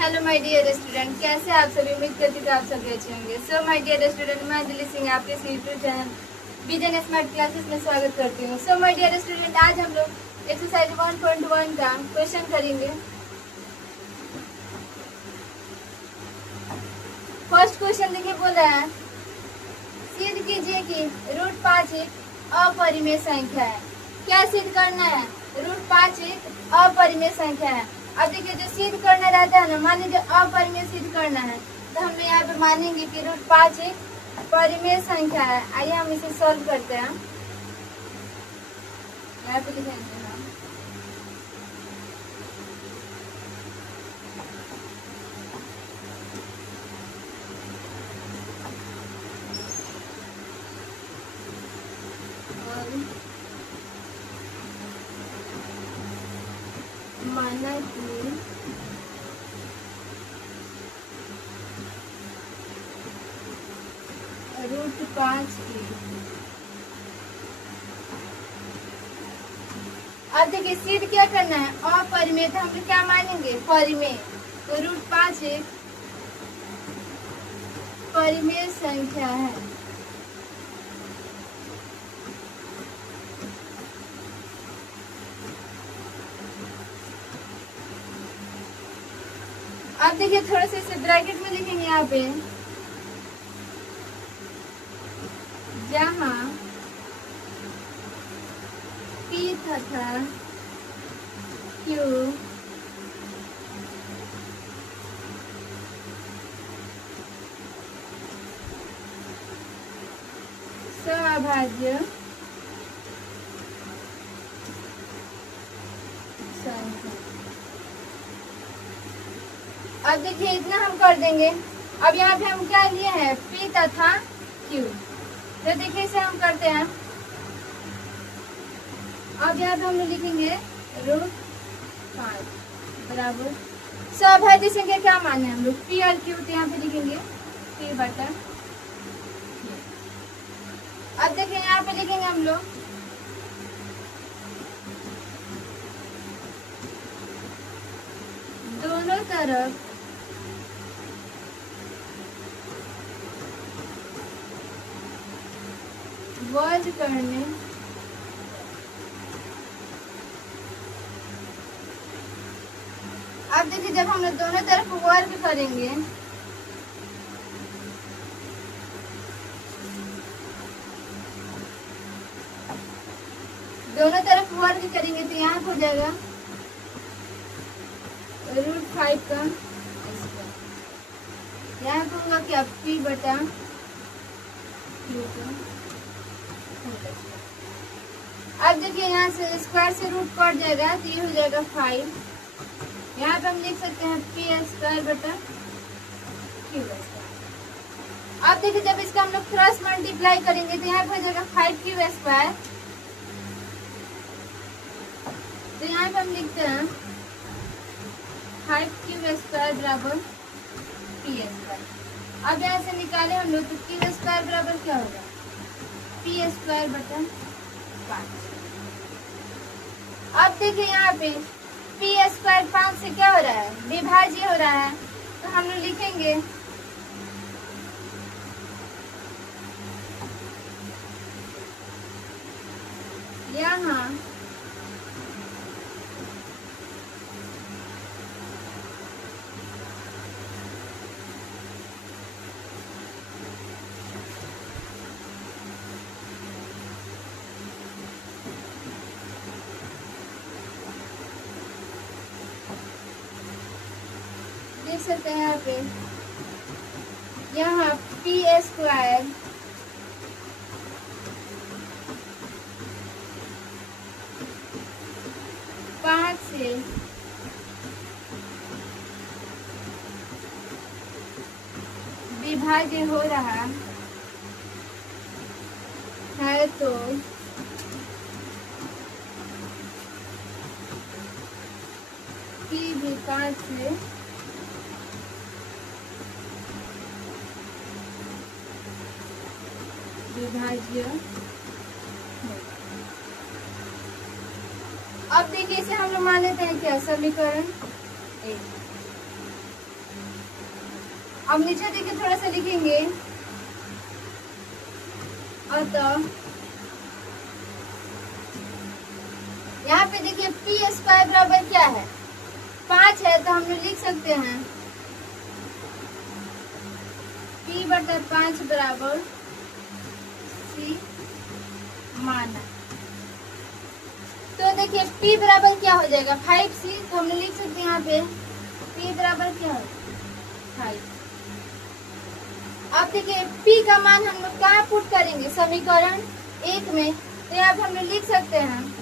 Hello my dear student, कैसे आप सभी? उम्मीद करती हूँ आप सभी अच्छे होंगे। सो माय डियर स्टूडेंट, मैं अंजलि सिंह आपके YouTube channel vision smart classes में स्वागत करती हूँ। सो माय डियर स्टूडेंट, आज हम लोग एक्सरसाइज 1.1 का क्वेश्चन करेंगे। फर्स्ट क्वेश्चन देखिए, बोल रहा है सिद्ध कीजिए कि √5 एक अपरिमेय संख्या है। क्या सिद्ध करना है? √5 एक अपरिमेय संख्या है। अब देखिए, जो सिद्ध करना रहता है ना, मान लीजिए अपरिमेय सिद्ध करना है, तो हम यहाँ पे मानेंगे कि √5 एक परिमेय संख्या है। आइए हम इसे सॉल्व करते हैं। यहाँ पे लिखेंगे माना कि √5 की, अब देखिए सिद्ध क्या करना है? अपरिमेय, तो हम लोग क्या मानेंगे? परिमेय। तो √5 एक परिमेय संख्या है। अब देखिए, थोड़ा सा इसे ब्रैकेट में लिखेंगे यहाँ पे, जहाँ P तथा Q सभाज्य संख्या। अब देखिए, इतना हम कर देंगे। अब यहाँ पे हम क्या लिए हैं? P तथा Q। तो देखिए इसे हम करते हैं। अब यहाँ पे हम लोग लिखेंगे √5 बराबर सभाज्य संख्या क्या माने हम लोग? P और Q। तो यहाँ पे लिखेंगे P बटा। अब देखिए यहाँ पे लिखेंगे हम लोग दोनों तरफ वर्ग करने अब देखिए, जब हम लोग दोनों तरफ वर्ग करेंगे, दोनों तरफ वर्ग करेंगे तो यहाँ हो जाएगा √5 का स्क्वायर। यहाँ पे होगा क्या? P बटा Q का। अब देखिए, यहाँ से स्क्वायर से रूट कट जाएगा तो ये हो जाएगा 5। यहाँ पे हम लिख सकते हैं P² बटा Q²। अब देखिए, जब इसका हम लोग क्रॉस मल्टीप्लाई करेंगे तो यहाँ पे हो जाएगा 5Q²। तो यहाँ पे हम लिखते हैं 5Q² बराबर P²। अब यहाँ से निकाले हम लोग तो Q² बराबर क्या होगा? P² बटा 5। अब देखिए यहाँ पे P² 5 से क्या हो रहा है? विभाज्य हो रहा है। तो हम लोग लिखेंगे यहाँ देख सकते हैं, यहाँ पे यहाँ P² 5 से विभाज्य हो रहा है, तो P भी 5 से विभाज्य। अब देखिए, इसे हम लोग मान लेते हैं क्या? समीकरण 1। अब नीचे देखिए थोड़ा सा लिखेंगे, अतः यहाँ पे देखिए पी स्क्वायर बराबर क्या है, 5 है, तो हम लोग लिख सकते हैं P बटा 5 बराबर C माना। तो देखिए P बराबर क्या हो जाएगा 5C, तो हम लोग लिख सकते हैं यहाँ पे P बराबर क्या है 5। अब देखिए P का मान हम लोग कहाँ पुट करेंगे, समीकरण 1 में, तो यहाँ पे हम लोग लिख सकते हैं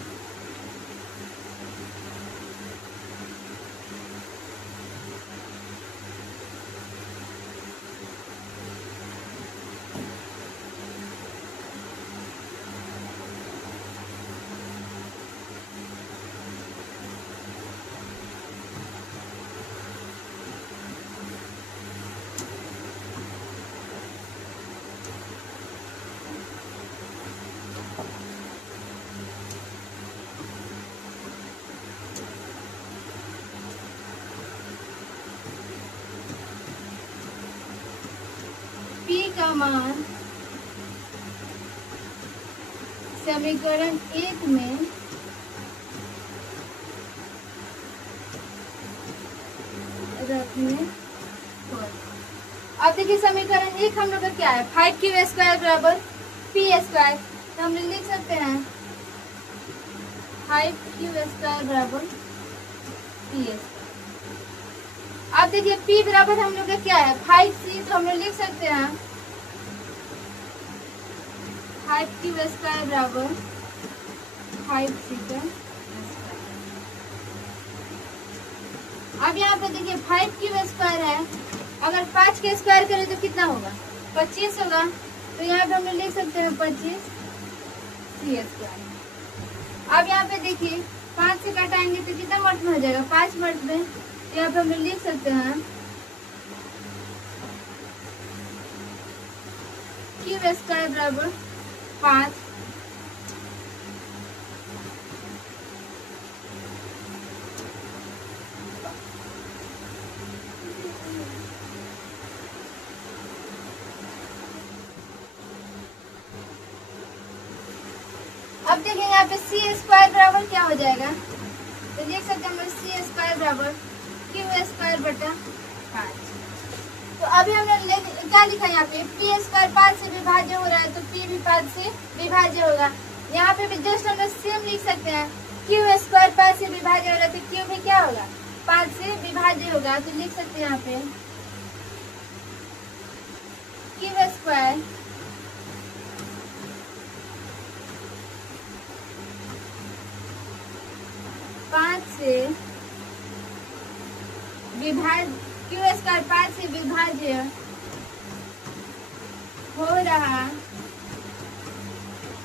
P का मान समीकरण 1 में रखने पर। अब देखिए समीकरण 1 हम लोग का क्या है, 5Q स्क्वायर बराबर P स्क्वायर, तो हम लोग लिख सकते हैं 5Q स्क्वायर बराबर P स्क्वायर। अब देखिए P बराबर हम लोग का क्या है 5C, तो हम लोग लिख सकते हैं 5Q स्क्वायर बराबर 5C का स्क्वायर। अब यहाँ पे देखिए 5Q स्क्वायर है, अगर 5 के स्क्वायर करें तो कितना होगा 25 होगा, तो यहाँ पे हम लोग लिख सकते हैं 25C स्क्वायर। अब यहाँ पे देखिए 5 से घटाएंगे तो कितना मर्द में हो जाएगा 5 मर्द में, यहाँ पे हम लोग लिख सकते हैं Q स्क्वायर बराबर 5। अब देखेंगे यहाँ पे C स्क्वायर बराबर क्या हो जाएगा, तो देख सकते हैं हम C स्क्वायर बराबर Q स्क्वायर बटा 5। तो अभी हमने क्या लिखा यहाँ पे P स्क्वायर 5 से विभाज्य हो रहा है, तो P भी 5 से विभाज्य होगा। यहाँ पे भी जस्ट हम लोग सेम लिख सकते हैं, Q स्क्वायर 5 से विभाज्य हो रहा है, तो Q भी क्या होगा 5 से विभाज्य होगा, तो लिख सकते हैं यहाँ पे Q स्क्वायर 5 से विभाज्य, Q स्क्वायर 5 से विभाज्य हो रहा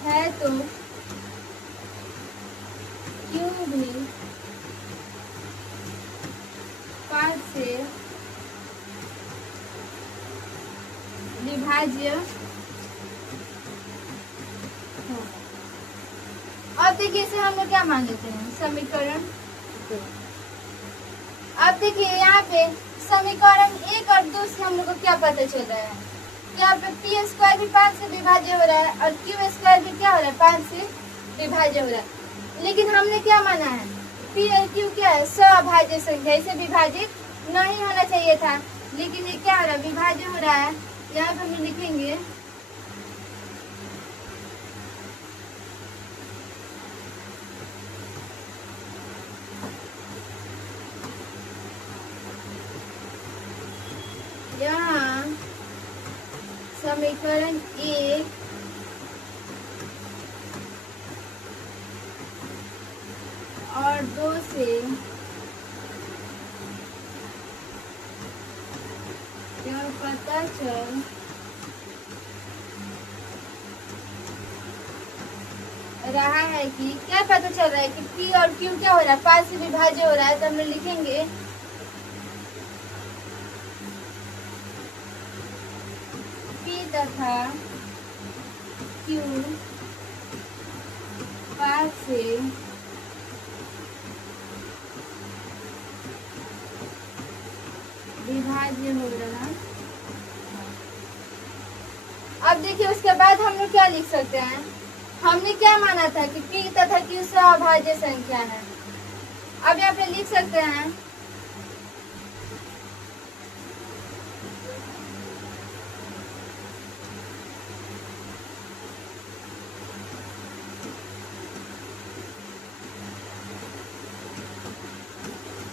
है, तो Q भी 5 से विभाज्य होगा। अब देखिए इसे हम लोग क्या मान लेते हैं समीकरण 2। अब देखिए यहाँ पे समीकरण 1 और 2 से हम लोग को क्या पता चल रहा है, यहाँ पे P स्क्वायर भी 5 से विभाज्य हो रहा है और Q स्क्वायर भी क्या हो रहा है 5 से विभाज्य हो रहा है। लेकिन हमने क्या माना है P और Q क्या है सभाज्य संख्या, इसे विभाजित नहीं होना चाहिए था, लेकिन ये क्या हो रहा है विभाज्य हो रहा है। यहाँ पे हम लिखेंगे यहाँ समीकरण 1 और 2 से यह पता चल रहा है कि क्या पता चल रहा है कि P और Q क्या हो रहा है 5 से विभाज्य हो रहा है, तो हम लोग लिखेंगे P तथा Q 5 से विभाज्य हो रहा अब देखिए उसके बाद हम लोग क्या लिख सकते हैं, हमने क्या माना था कि p तथा q अभाज्य संख्या है। अब यहाँ पे लिख सकते हैं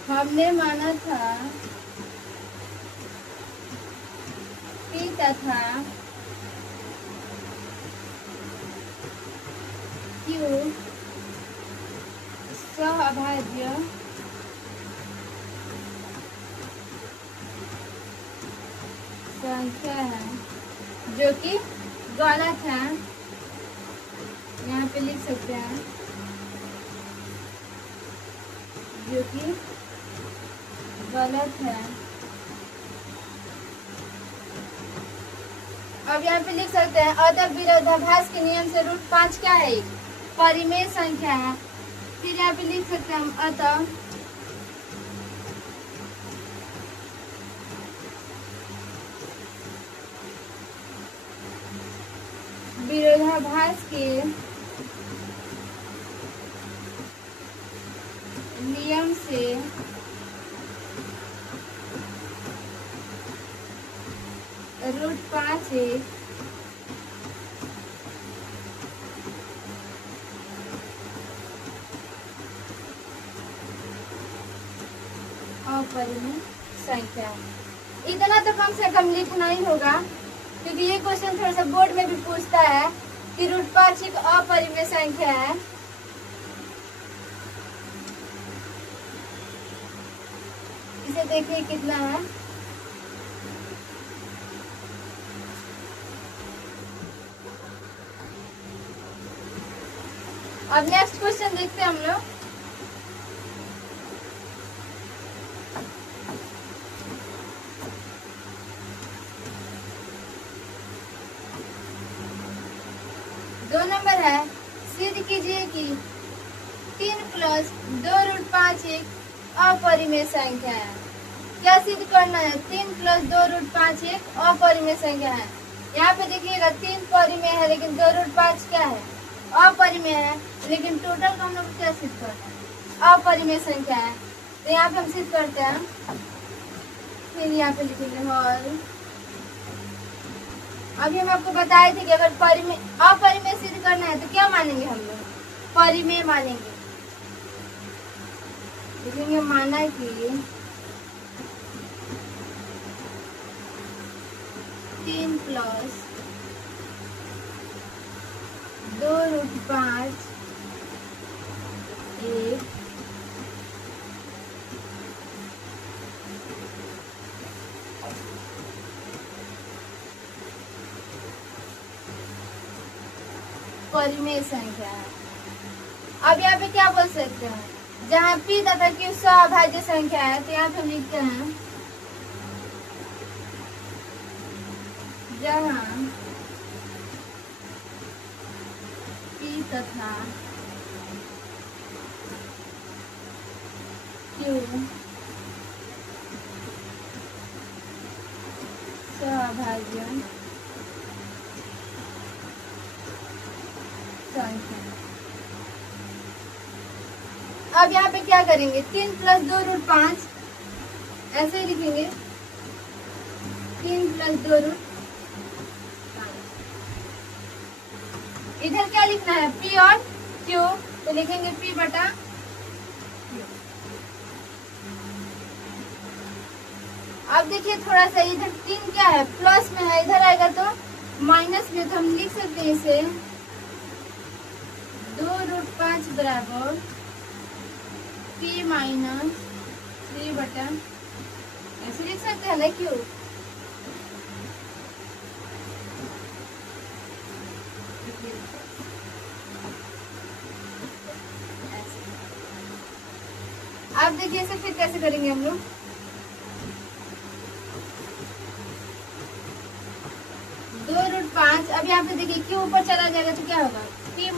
हमने माना था p तथा q अभाज्य संख्या है, जो कि गलत है। यहाँ पे लिख सकते हैं जो कि गलत है। अब यहाँ पे लिख सकते हैं अतः विरोधाभास के नियम से √5 क्या है, परिमेय संख्या है। फिर यहाँ पे लिख सकते हैं हम अतः विरोधाभास के नियम से √5 एक अपरिमेय संख्या है। इतना तो कम से कम लिखना ही होगा, क्योंकि ये क्वेश्चन थोड़ा सा बोर्ड में भी पूछता है कि √5 एक अपरिमेय संख्या है। इसे देखिए कितना है, अब नेक्स्ट क्वेश्चन देखते हैं हम लोग। दो नंबर है, सिद्ध कीजिए कि 3 + 2√5 एक अपरिमेय संख्या है। क्या सिद्ध करना है, 3 + 2√5 एक अपरिमेय संख्या है। यहाँ पे देखिएगा 3 परिमेय है लेकिन 2√5 क्या है, अपरिमेय है। लेकिन टोटल का हम लोग क्या सिद्ध करना है, अपरिमेय संख्या है। तो यहाँ पे हम सिद्ध करते हैं, फिर यहाँ पे लिखेंगे और अभी हम आपको बताए थे कि अगर अपरिमेय सिद्ध करना है तो क्या मानेंगे हम लोग, परिमेय मानेंगे। लिखेंगे माना कि 3 + 2√5 एक परिमेय संख्या है। अब यहाँ पे क्या बोल सकते हैं, जहाँ p तथा q अभाज्य संख्या है तो यहाँ पे लिखते हैं जहाँ p तथा q अभाज्य संख्या। अब यहाँ पे क्या करेंगे, 3 + 2√5 ऐसे ही लिखेंगे, 3 + 2√5। इधर क्या लिखना है, p और q, तो लिखेंगे p बटा q। अब देखिए थोड़ा सा इधर 3 क्या है, प्लस में है, इधर आएगा तो माइनस में, तो हम लिख सकते हैं इसे 2√5 बराबर p - 3 बटा, ऐसे लिख सकते हैं ना क्यों। अब देखिए इसे फिर कैसे करेंगे हम लोग, अब यहाँ पे देखिए q ऊपर चला जाएगा तो क्या होगा, p -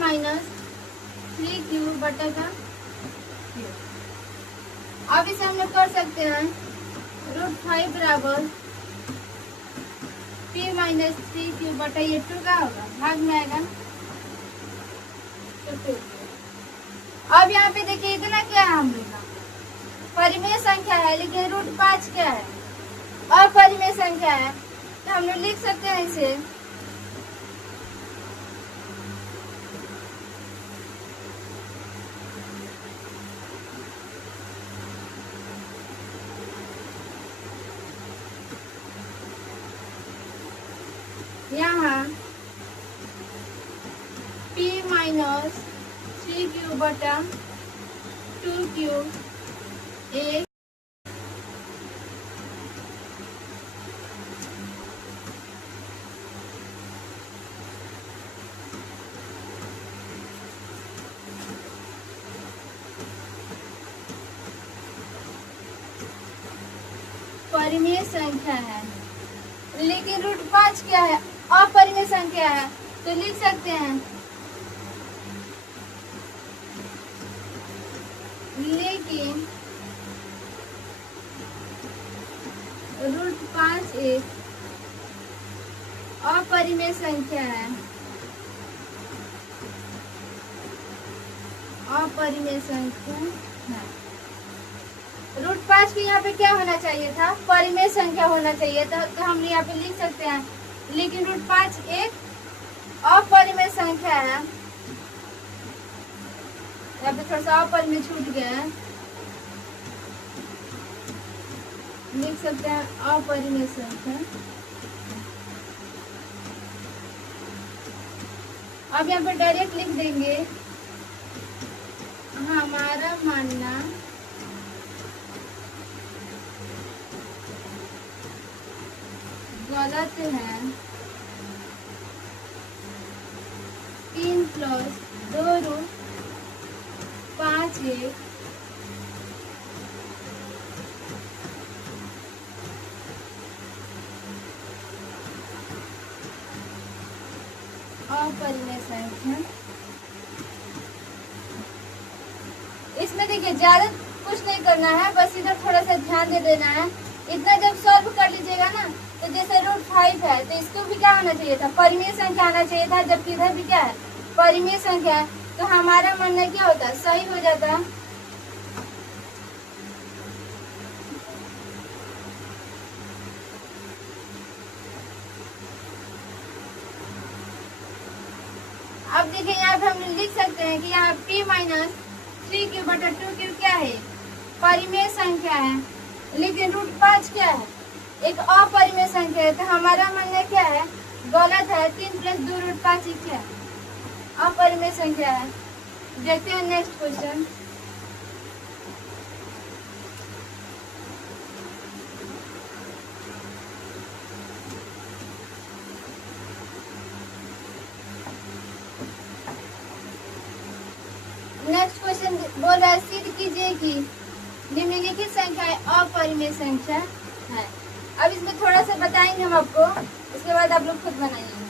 3q बटा का q। अब इसे हम लोग कर सकते हैं √5 बराबर p माइनस 3q बटा ये 2 का होगा, भाग में आएगा तो 2। अब यहाँ पे देखिए इतना क्या है हम लोग का परिमेय संख्या है, लेकिन √5 क्या है, अपरिमेय संख्या है। तो हम लोग लिख सकते हैं इसे यहाँ p माइनस 3q बटा 2q एक परिमेय संख्या है, लेकिन √5 क्या है, अपरिमेय संख्या है। तो लिख सकते हैं लेकिन √5 एक अपरिमेय संख्या है, अपरिमेय संख्या है। √5 के यहाँ पे क्या होना चाहिए था, परिमेय संख्या होना चाहिए था। तो हम यहाँ पे लिख सकते हैं लेकिन √5 एक अपरिमेय संख्या है। यहाँ पे थोड़ा सा अपरिमेय छूट गया है, लिख सकते हैं अपरिमेय संख्या। अब यहाँ पे डायरेक्ट लिख देंगे हमारा मानना गलत है 3 + 2√5 एक अपरिमेय संख्या। इसमें देखिए ज्यादा कुछ नहीं करना है, बस इधर थोड़ा सा ध्यान दे देना है। इतना जब सॉल्व कर लीजिएगा ना, तो जैसे √5 है तो इसको भी क्या होना चाहिए था, परिमेय संख्या आना चाहिए था, जबकि इधर भी क्या है, परिमेय संख्या है। तो हमारा मानना क्या होता, सही हो जाता। अब देखिए यहाँ पे हम लिख सकते हैं कि यहाँ p माइनस 3q बटा 2q क्या है, परिमेय संख्या है, लेकिन √5 क्या है, एक अपरिमेय संख्या है। तो हमारा मानना क्या है, गलत है। 3 + 2√5 क्या है, अपरिमेय संख्या है। देखते हैं नेक्स्ट क्वेश्चन। नेक्स्ट क्वेश्चन बोल रहा है सिद्ध कीजिए कि निम्नलिखित संख्याएं अपरिमेय संख्या है। अब इसमें थोड़ा सा बताएंगे हम आपको, इसके बाद आप लोग खुद बनाइए।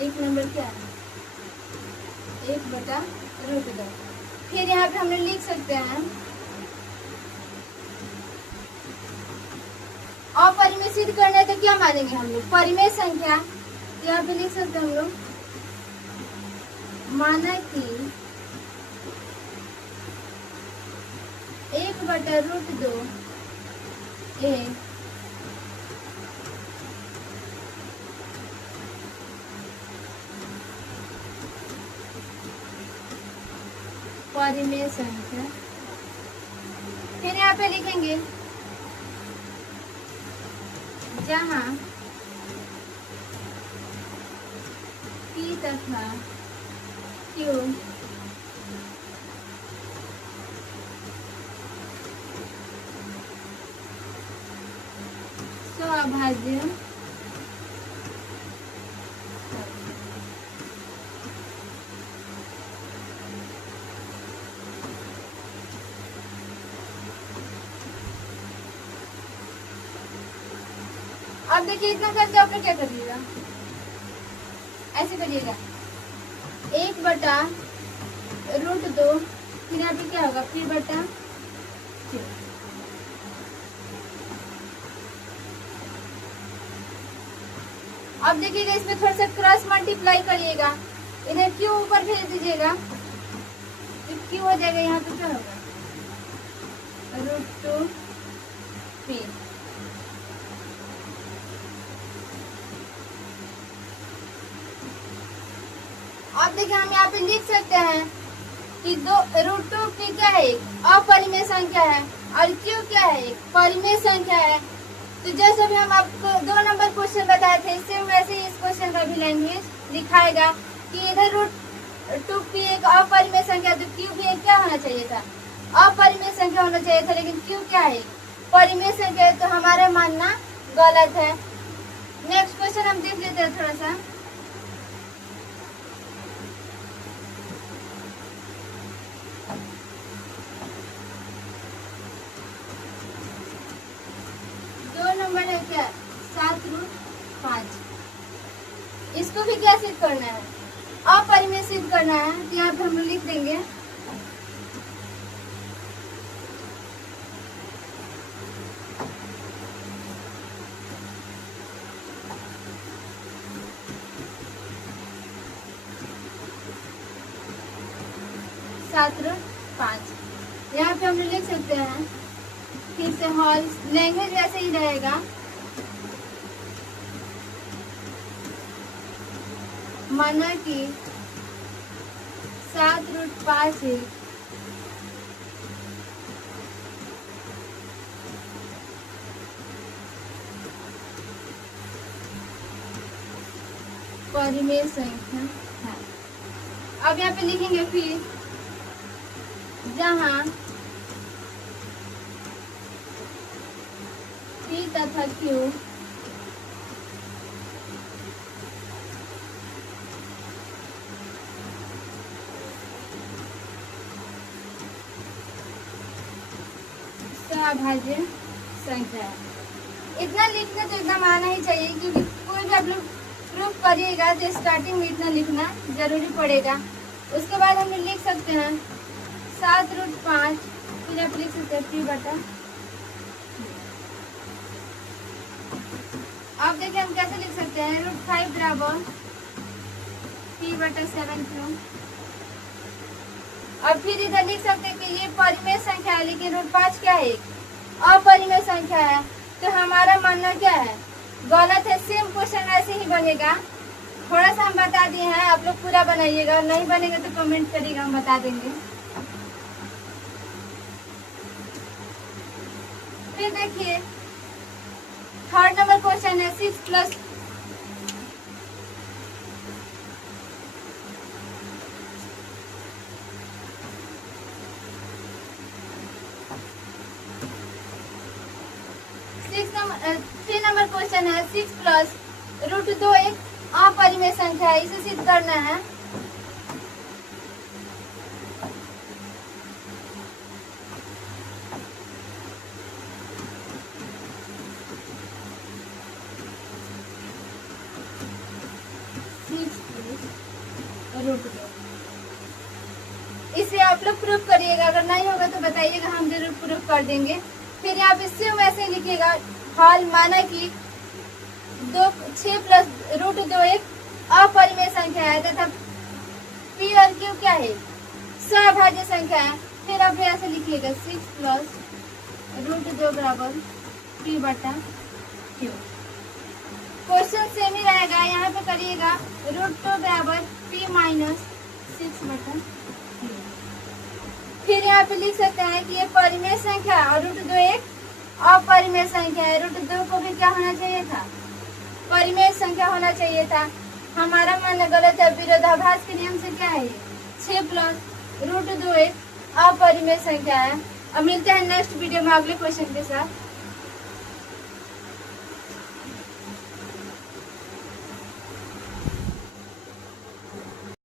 एक नंबर क्या है, 1/√2। फिर यहाँ पे हम लोग लिख सकते हैं अपरिमेय सिद्ध करना है तो क्या मानेंगे हम लोग, परिमेय संख्या। तो यहाँ पे लिख सकते हैं हम लोग माना कि 1/√2 एक परिमेय संख्या। फिर यहाँ पे लिखेंगे जहाँ p तथा q स्वाभाज्य अब देखिए इतना करके आप लोग क्या करिएगा, ऐसे करिएगा 1/√2। फिर यहाँ पे क्या होगा, p बटा q। अब देखिएगा इसमें थोड़ा सा क्रॉस मल्टीप्लाई करिएगा, इधर क्यू ऊपर भेज दीजिएगा, क्यू हो जाएगा, यहाँ तो क्या होगा √2p। अब देखिए हम यहाँ पे लिख सकते हैं कि √2p क्या है, अपरिमेय संख्या है, और q क्या है, परिमेय संख्या है। तो जैसे भी हम आपको 2 नंबर क्वेश्चन बताए थे, सेम वैसे ही इस क्वेश्चन का भी लैंग्वेज दिखाएगा कि इधर √2p एक अपरिमेय संख्या, तो q भी एक क्या होना चाहिए था, अपरिमेय संख्या होना चाहिए था, लेकिन q क्या है, परिमेय संख्या है, तो हमारा मानना गलत है। नेक्स्ट क्वेश्चन हम देख लेते हैं थोड़ा सा। नंबर है क्या, 7√5। इसको भी क्या सिद्ध करना है, अपरिमेय सिद्ध करना है, तो यहाँ पे हम लिख देंगे (7√5). यहाँ पे हम लिख सकते हैं फिर से हॉल, लैंग्वेज वैसे ही रहेगा, माना कि 7√5 है परिमेय संख्या है। अब यहाँ पे लिखेंगे फिर जहाँ p तथा q सभाज्य संख्या है। इतना लिखना तो एकदम आना ही चाहिए, क्योंकि कोई भी आप लोग प्रूफ करिएगा तो स्टार्टिंग में इतना लिखना जरूरी पड़ेगा। उसके बाद हम लिख सकते हैं 7√5, फिर आप लिख सकते हैं p बटा। अब देखिए हम कैसे लिख सकते हैं, √5 बराबर p बटा 7q। और फिर इधर लिख सकते हैं कि ये परिमेय संख्या है, लेकिन √5 क्या है, अपरिमेय संख्या है, तो हमारा मानना क्या है, गलत है। सेम क्वेश्चन ऐसे ही बनेगा, थोड़ा सा हम बता दिए हैं, आप लोग पूरा बनाइएगा, नहीं बनेगा तो कमेंट करिएगा, हम बता देंगे। फिर देखिए थर्ड नंबर क्वेश्चन है 6 + 3 नंबर क्वेश्चन है 6 + √2 एक अपरिमेय संख्या है, इसे सिद्ध करना है। इसे आप लोग प्रूफ करिएगा, अगर नहीं होगा तो बताइएगा, हम जरूर प्रूफ कर देंगे। फिर यहाँ पे सेम वैसे लिखिएगा, हाल माना कि 6 + √2 एक अपरिमेय संख्या है तथा p और q क्या है, सभाज्य संख्या है। फिर आप ऐसे लिखिएगा 6 + √2 बराबर p बटा q। क्वेश्चन सेम ही रहेगा, यहाँ पे करिएगा √2 बराबर p - 6 बटा q। फिर यहाँ पे लिख सकते हैं कि ये परिमेय संख्या और √2 एक अपरिमेय संख्या है, √2 को भी क्या होना चाहिए था, परिमेय संख्या होना चाहिए था। हमारा मानना गलत है, विरोधाभास के नियम से क्या है, 6 + √2 एक अपरिमेय संख्या है। अब मिलते हैं नेक्स्ट वीडियो में अगले क्वेश्चन के साथ।